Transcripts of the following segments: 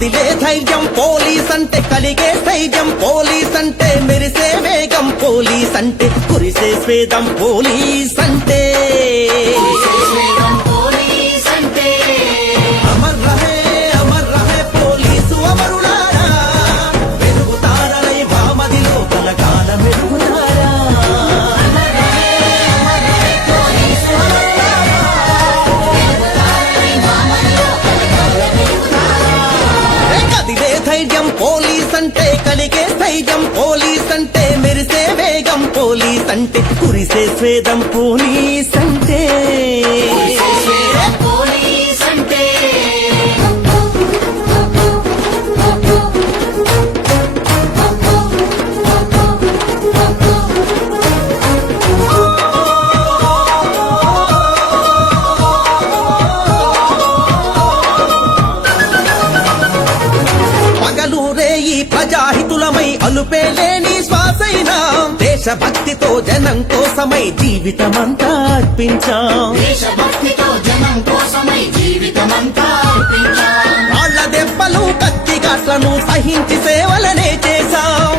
కదిలే ధైర్యం పోలీస్ అంటే, కలిగే ధైర్యం పోలీస్ అంటే, మెరిసే వేగం పోలీస్ అంటే, కురిసే స్వేదం పోలీస్ అంటే. ధైర్యం పోలీస్ అంటే, కలిగే ధైర్యం పోలీస్ అంటే, మెరిసే వేగం పోలీస్ అంటే, కురిసే స్వేదం పోలీస్ అంటే. ప్రజాహితులమై అలుపేలేని శ్వాసైనా, దేశభక్తితో జనం కోసమై జీవితమంతా అర్పించాం. రాళ్ల దెబ్బలు కత్తి ఘాట్లను సహించి సేవలనే చేశాం.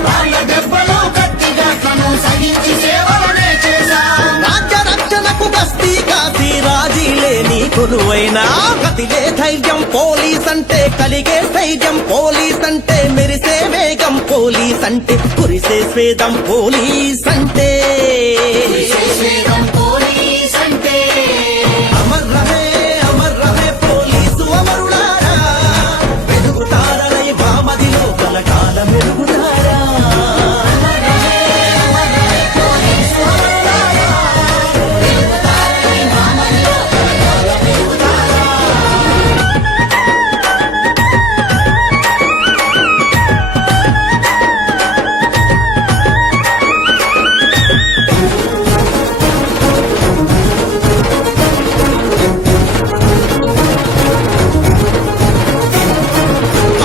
రాజ్య రక్షణకు గస్తీ కాసి రాజీ లేని కొలువైనా, కదిలే ధైర్యం పోలీస్ అంటే, కలిగే ధైర్యం పోలీస్ అంటే, మెరిసే వేగం పోలీస్ అంటే, కురిసే స్వేదం పోలీస్ అంటే. అమర్ రహే అమర్ రహే పోలీసు అమరులారా, వెలుగుతారలై వామదిలో కలకాల మెరుగుతారా.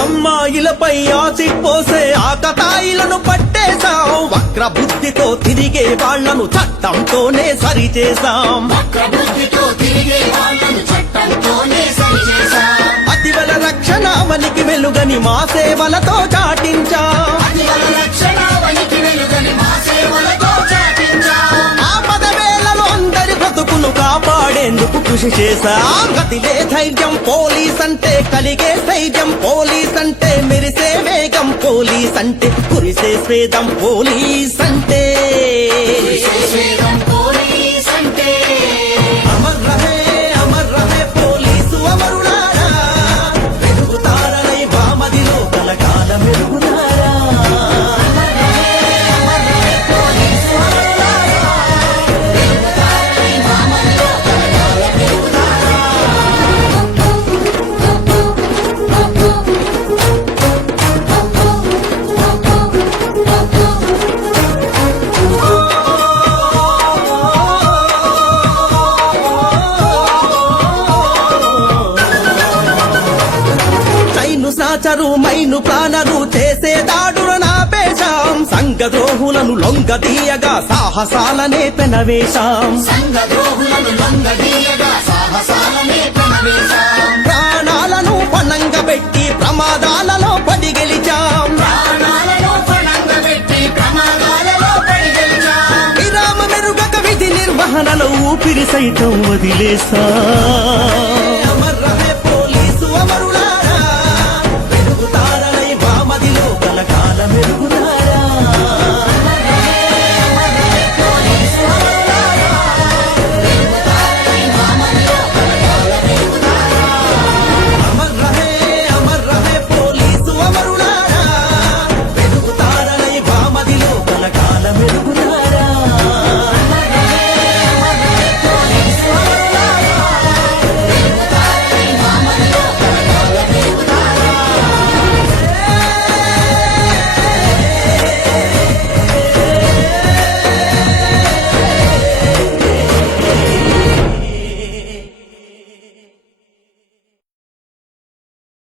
అమ్మాయిలపై యాసిడ్ పోసే ఆకతాయిలను పట్టేశాం. వక్ర బుద్ధితో తిరిగే వాళ్లను చట్టంతోనే సరిచేశాం. అతివల రక్షణావనికి వెలుగని మా సేవలతో చాటించాం. ఆపద వేళలో అందరి బ్రతుకును కాపాడేందుకు కృషి చేశాం. కదిలే ధైర్యం పోలీస్ అంటే, కలిగే ధైర్యం పోలీస్ అంటే, మెరిసే వేగం పోలీస్ అంటే, కురిసే స్వేదం పోలీస్ అంటే. అమర్ రహే పోలీసు అమరులారా, వెలుగుతారలై వామదిలో కలకాల మెరుగుతారా. సాచరు మైను ప్రాణలు చేసే దాడులను ఆపేశాం. సంఘద్రోహులను లొంగదీయగా సాహసాలనే పెనవేశాం. ప్రాణాలను పణంగా పెట్టి ప్రమాదాలలో పడి గెలిచాం. విరామ మెరుగక విధి నిర్వహణలో ఊపిరి సైతం వదిలేశాం.